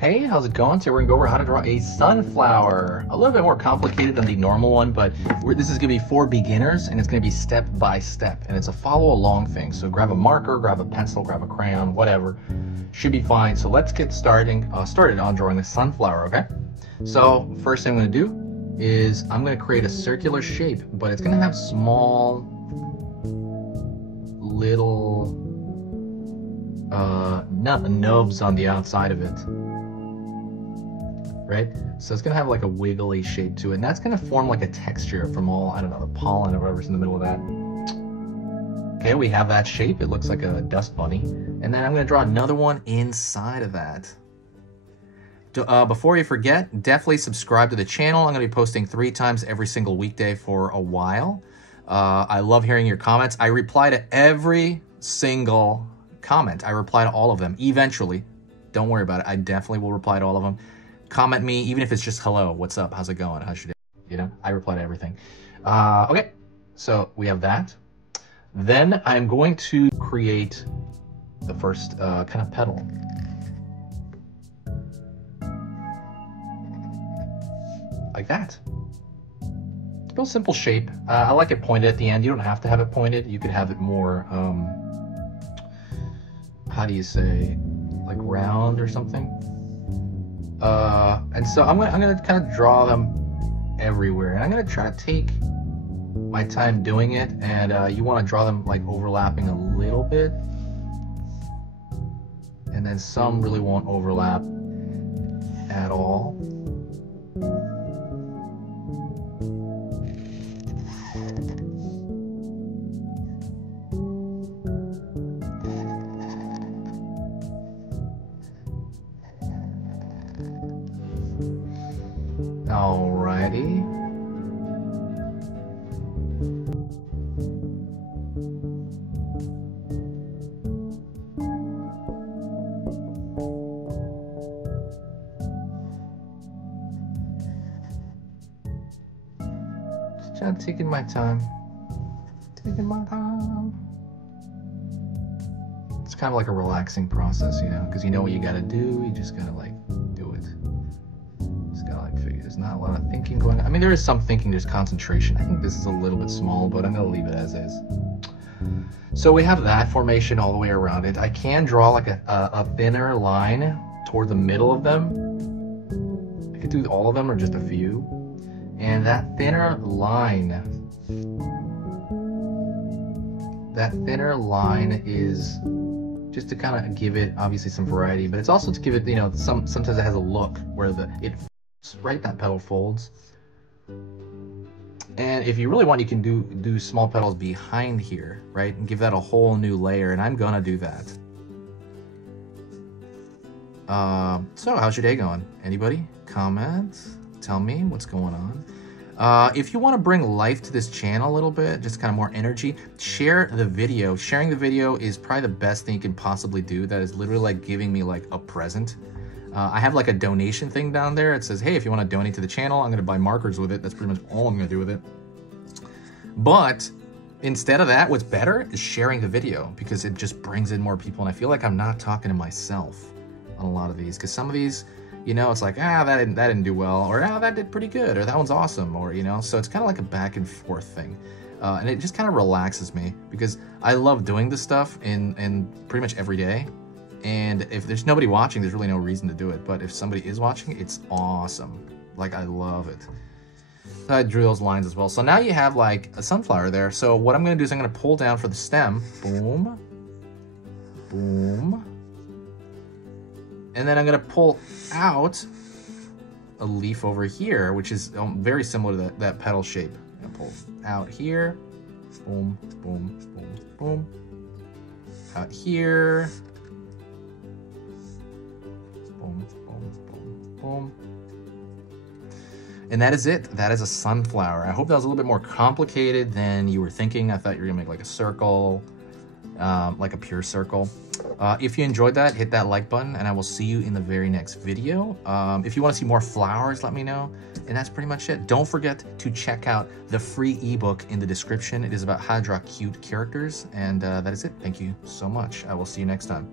Hey, how's it going? Today we're gonna go over how to draw a sunflower. A little bit more complicated than the normal one, but this is gonna be for beginners and it's gonna be step by step. And it's a follow along thing. So grab a marker, grab a pencil, grab a crayon, whatever. Should be fine. So let's get started on drawing the sunflower, okay? So first thing I'm gonna do is I'm gonna create a circular shape, but it's gonna have small little nubs on the outside of it. Right? So it's gonna have like a wiggly shape to it, and that's gonna form like a texture from all, I don't know, the pollen or whatever's in the middle of that. Okay, we have that shape. It looks like a dust bunny. And then I'm gonna draw another one inside of that. Before you forget, definitely subscribe to the channel. I'm gonna be posting 3 times every single weekday for a while. I love hearing your comments. I reply to every single comment. I reply to all of them eventually. Don't worry about it. I definitely will reply to all of them. Comment me, even if it's just hello, what's up, how's it going, how's your day? You know, I reply to everything. Okay, so we have that. Then I'm going to create the first kind of petal. Like that. Real simple shape. I like it pointed at the end. You don't have to have it pointed. You could have it more, how do you say, like round or something. And so I'm gonna kind of draw them everywhere, and I'm gonna try to take my time doing it. And you want to draw them like overlapping a little bit, and then some really won't overlap at all. Alrighty. Just taking my time. It's kind of like a relaxing process, you know, because you know what you gotta do. You just gotta like do it. There's not a lot of thinking going on. I mean, there is some thinking, there's concentration. I think this is a little bit small, but I'm gonna leave it as is. So we have that formation all the way around it. I can draw like a thinner line toward the middle of them. I could do all of them or just a few. And that thinner line is just to kind of give it obviously some variety, but it's also to give it, you know, sometimes it has a look where it right, that petal folds. And if you really want, you can do small petals behind here, right, and give that a whole new layer, and I'm gonna do that. So how's your day going? Anybody? Comment, tell me what's going on. If you want to bring life to this channel a little bit, just kind of more energy, share the video. Sharing the video is probably the best thing you can possibly do. That is literally like giving me like a present. I have like a donation thing down there. It says, hey, if you want to donate to the channel, I'm going to buy markers with it. That's pretty much all I'm going to do with it. But instead of that, what's better is sharing the video, because it just brings in more people. And I feel like I'm not talking to myself on a lot of these, because some of these, you know, it's like, that didn't do well, or that did pretty good, or that one's awesome, or, you know, so it's kind of like a back and forth thing. And it just kind of relaxes me, because I love doing this stuff in pretty much every day. And if there's nobody watching, there's really no reason to do it. But if somebody is watching, it's awesome. Like, I love it. So I drew those lines as well. So now you have like a sunflower there. So what I'm going to do is I'm going to pull down for the stem. Boom. Boom. And then I'm going to pull out a leaf over here, which is very similar to that petal shape. I'm going to pull out here. Boom, boom, boom, boom. Out here. Boom, boom, boom, boom. And that is it. That is a sunflower. I hope that was a little bit more complicated than you were thinking. I thought you were gonna make like a circle, like a pure circle. If you enjoyed that, hit that like button, and I will see you in the very next video. If you want to see more flowers, let me know. And that's pretty much it. Don't forget to check out the free ebook in the description. It is about how to draw cute characters. And that is it. Thank you so much. I will see you next time.